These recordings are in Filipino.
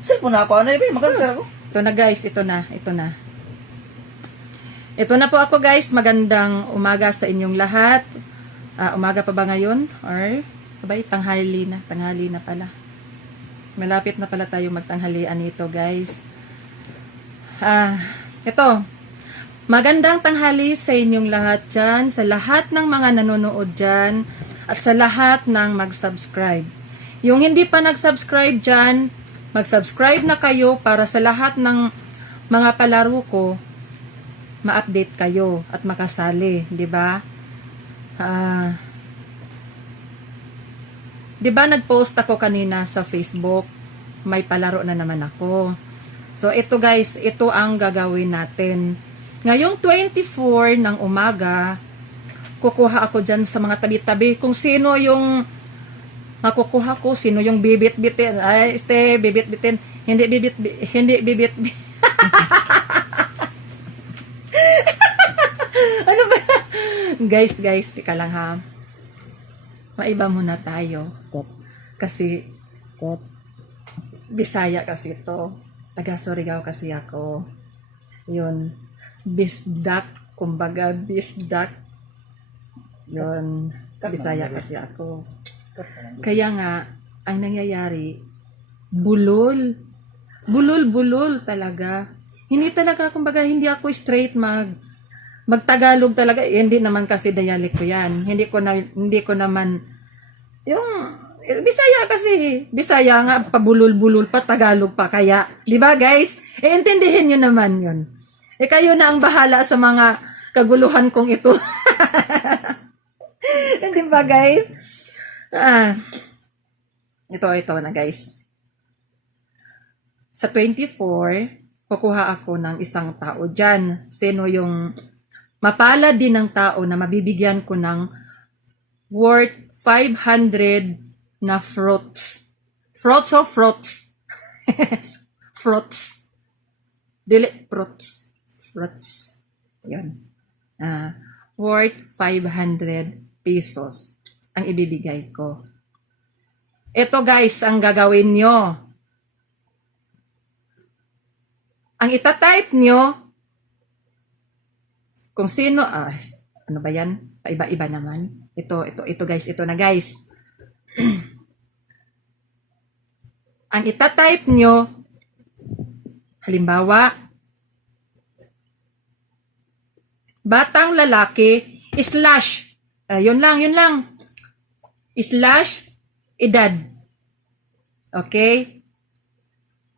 Cellphone na ako, ano yun, mag-answer ako. Ito na guys, ito na. Ito na po ako guys, magandang umaga sa inyong lahat. Umaga pa ba ngayon? Or, sabay, tanghali na pala. Malapit na pala tayo magtanghalian nito guys. Ito, magandang tanghali sa inyong lahat dyan, sa lahat ng mga nanonood dyan, at sa lahat ng mag-subscribe. Yung hindi pa nag-subscribe dyan, mag-subscribe na kayo para sa lahat ng mga palaro ko, ma-update kayo at makasali, di ba? Di ba nag-post ako kanina sa Facebook, may palaro na naman ako. So ito guys, ito ang gagawin natin. Ngayong 24 ng umaga, kukuha ako dyan sa mga tabi-tabi kung sino yung makukuha ko, sino yung bibit-bitin. Bibit-bitin. Hindi bibit. Ano ba? Guys, tika lang ha. Maiba muna tayo. Kasi, Bisaya kasi ito. Taga Surigao kasi ako. Yun. Bisdak. Kumbaga, bisdak. Yun. Bisaya kasi ako. Kaya nga, ang nangyayari, bulol talaga. Hindi talaga, kumbaga, hindi ako straight magtagalog talaga. Hindi naman kasi dialect ko yan. Hindi ko naman, yung, Bisaya kasi, Bisaya nga, pabulol-bulol pa, Tagalog pa, kaya, di ba guys? Intindihin nyo naman yun. Kayo na ang bahala sa mga kaguluhan kong ito. Di ba guys? Ito na guys. Sa 24, kukuha ako ng isang tao dyan. Sino yung mapala din ng tao na mabibigyan ko ng worth 500 na fruits. Fruits o fruits? Fruits. Dili, fruits. Fruits. Yan. Worth 500 pesos ang ibibigay ko. Ito guys, ang gagawin nyo. Ang itatype nyo, kung sino, ano ba yan? Paiba-iba naman. Ito guys, ito na guys. Ang itatype nyo, halimbawa, batang lalaki, slash, yun lang, slash, edad. Okay?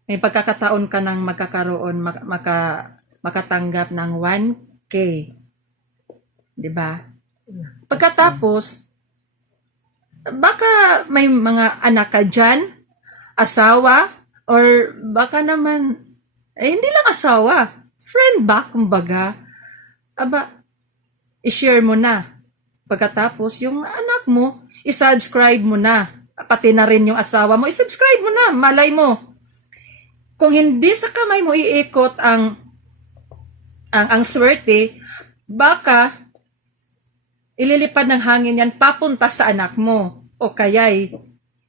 May pagkakataon ka ng magkakaroon, makatanggap ng 1K. Diba? Pagkatapos, baka may mga anak ka dyan, asawa, or baka naman, hindi lang asawa, friend ba, kumbaga. I-share mo na. Pagkatapos, yung anak mo, i-subscribe mo na. Pati na rin yung asawa mo, i-subscribe mo na, malay mo. Kung hindi sa kamay mo iikot ang swerte, baka ililipad ng hangin yan papunta sa anak mo. O kaya'y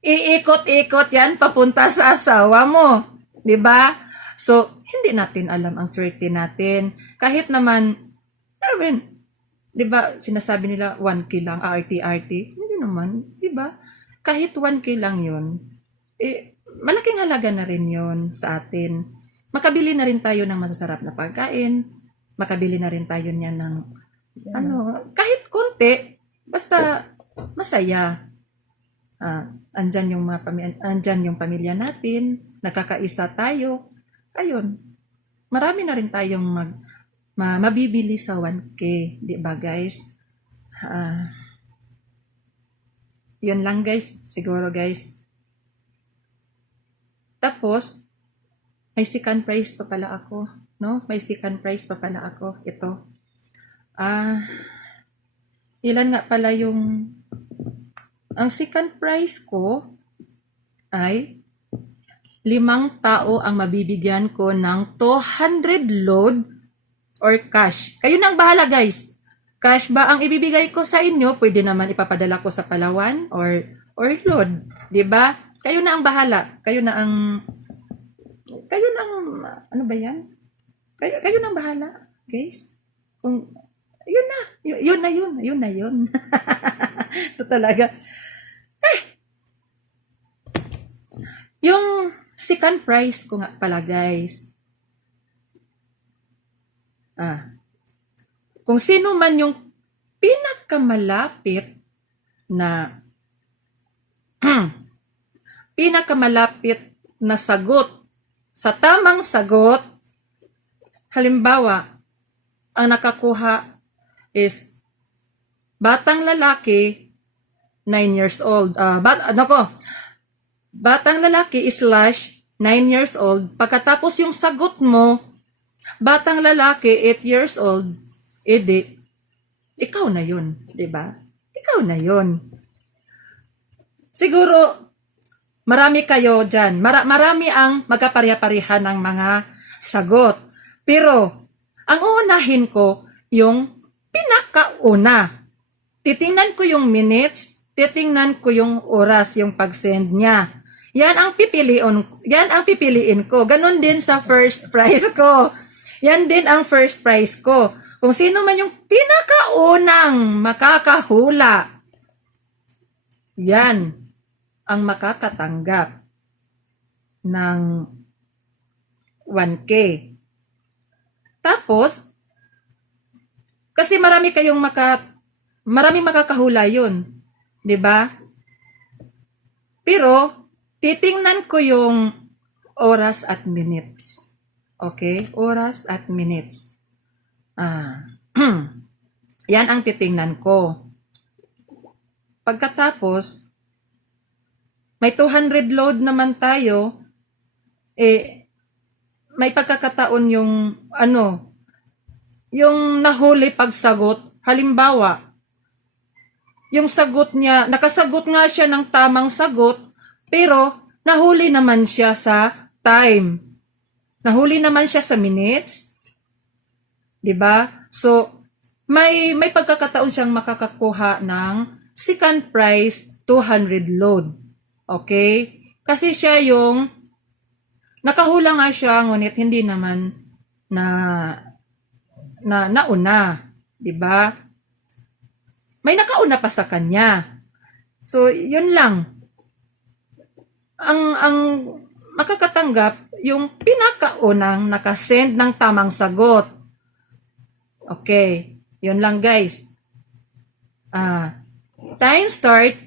iikot-ikot yan papunta sa asawa mo. 'Di ba? So, hindi natin alam ang swerte natin. Kahit naman, 'di ba, sinasabi nila 1K lang, RT. Hindi naman, 'di ba? Kahit 1K lang 'yun, malaking halaga na rin 'yun sa atin. Makabili na rin tayo ng masasarap na pagkain. Makabili na rin tayo niyan ng kahit konti, basta masaya. Andyan yung pamilya natin, nakakaisa tayo. Ayun. Marami na rin tayong mabibili sa 1K, di ba guys? Yun lang guys, siguro guys. Tapos, may second prize pa pala ako, no? May second prize pa pala ako. Ito. Ilan nga pala ang second prize ko ay 5 tao ang mabibigyan ko ng 200 load or cash. Kayo na ang bahala guys. Cash ba ang ibibigay ko sa inyo? Pwede naman ipapadala ko sa Palawan or load. 'Di ba? Kayo na ang bahala. Kayo na ang kayo nang, ano ba yan? Kayo nang bahala, guys. Kung, yun na. Yun na yun. Ito talaga. Yung second prize ko nga pala, guys. Kung sino man yung pinakamalapit na sagot sa tamang sagot, halimbawa, ang nakakuha is batang lalaki 9 years old. Batang lalaki / 9 years old. Pagkatapos yung sagot mo, batang lalaki 8 years old, edi, ikaw na yun, di ba? Ikaw na yun. Siguro, marami kayo dyan. Marami ang magkapareha-pareha ng mga sagot. Pero, ang uunahin ko, yung pinakauna. Titingnan ko yung minutes, titingnan ko yung oras, yung pag-send niya. Yan ang pipiliin ko. Ganon din sa first prize ko. Yan din ang first prize ko. Kung sino man yung pinakaunang makakahula, yan ang makakatanggap ng 1K. Tapos, kasi maraming makakahula yun. 'Di ba? Pero, titingnan ko yung oras at minutes. Okay? Oras at minutes. Yan ang titingnan ko. Pagkatapos, may 200 load naman tayo, may pagkakataon yung nahuli pagsagot. Halimbawa, yung sagot niya, nakasagot nga siya ng tamang sagot, pero nahuli naman siya sa time. Nahuli naman siya sa minutes. 'Di ba? So, may pagkakataon siyang makakakuha ng second prize 200 load. Okay? Kasi siya yung nakahula nga siya, ngunit hindi naman nauna. 'Di ba? May nakauna pa sa kanya. So, yun lang. Ang makakatanggap yung pinakaunang nakasend ng tamang sagot. Okay. Yun lang, guys. Time start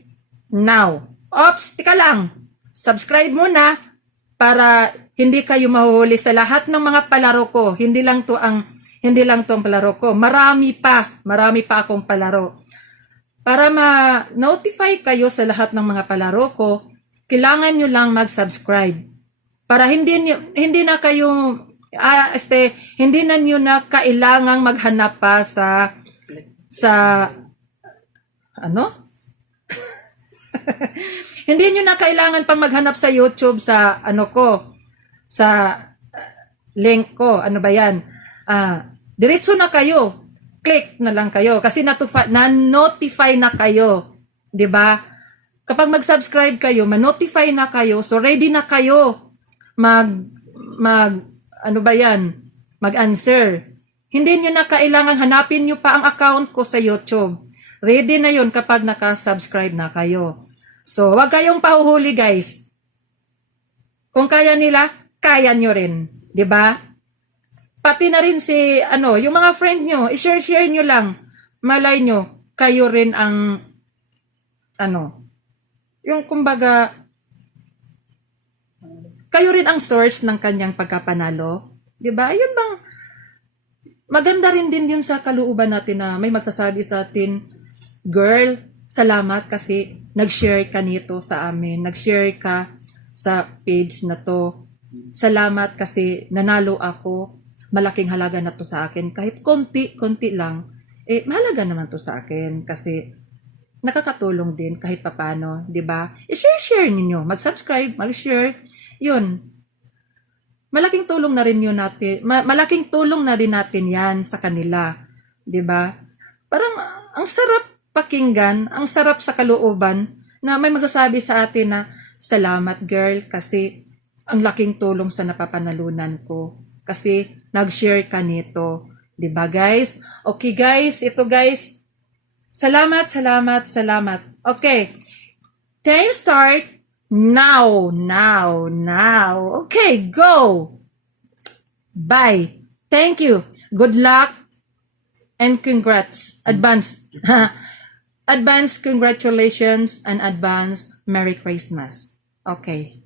now. Ops, tika lang. Subscribe muna para hindi kayo mahuhuli sa lahat ng mga palaro ko. Hindi lang to ang palaro ko. Marami pa akong palaro. Para ma-notify kayo sa lahat ng mga palaro ko, kailangan nyo lang mag-subscribe. Para hindi na nyo na kailangang maghanap pa sa hindi nyo na kailangan pang maghanap sa YouTube sa link ko. Ano ba yan? Diretso na kayo. Click na lang kayo kasi na-notify na kayo, 'di ba? Kapag mag-subscribe kayo, ma-notify na kayo, so ready na kayo mag-answer. Hindi niyo na kailangan hanapin niyo pa ang account ko sa YouTube. Ready na 'yon kapag naka-subscribe na kayo. So, wag kayong pahuhuli, guys. Kung kaya nila, kaya niyo rin, 'di ba? Pati na rin yung mga friend nyo, i-share nyo lang. Malay nyo, kayo rin ang, yung kumbaga, kayo rin ang source ng kanyang pagkapanalo. Diba? Yun bang, maganda rin din yun sa kalooban natin na may magsasabi sa atin, girl, salamat kasi nag-share ka nito sa amin. Nag-share ka sa page na to. Salamat kasi nanalo ako. Malaking halaga na to sa akin. Kahit konti lang, mahalaga naman to sa akin kasi nakakatulong din kahit papano, 'di ba? I-share ninyo, mag-subscribe, mag-share. 'Yun. Malaking tulong na rin natin 'yan sa kanila, 'di ba? Parang ang sarap pakinggan, ang sarap sa kalooban na may magsasabi sa atin na salamat girl kasi ang laking tulong sa napapanalunan ko. Kasi nag-share ka nito. 'Di ba guys? Okay guys, ito guys. Salamat. Okay. Time start now. Okay, go. Bye. Thank you. Good luck and congrats. Advance. Advance congratulations and advance Merry Christmas. Okay.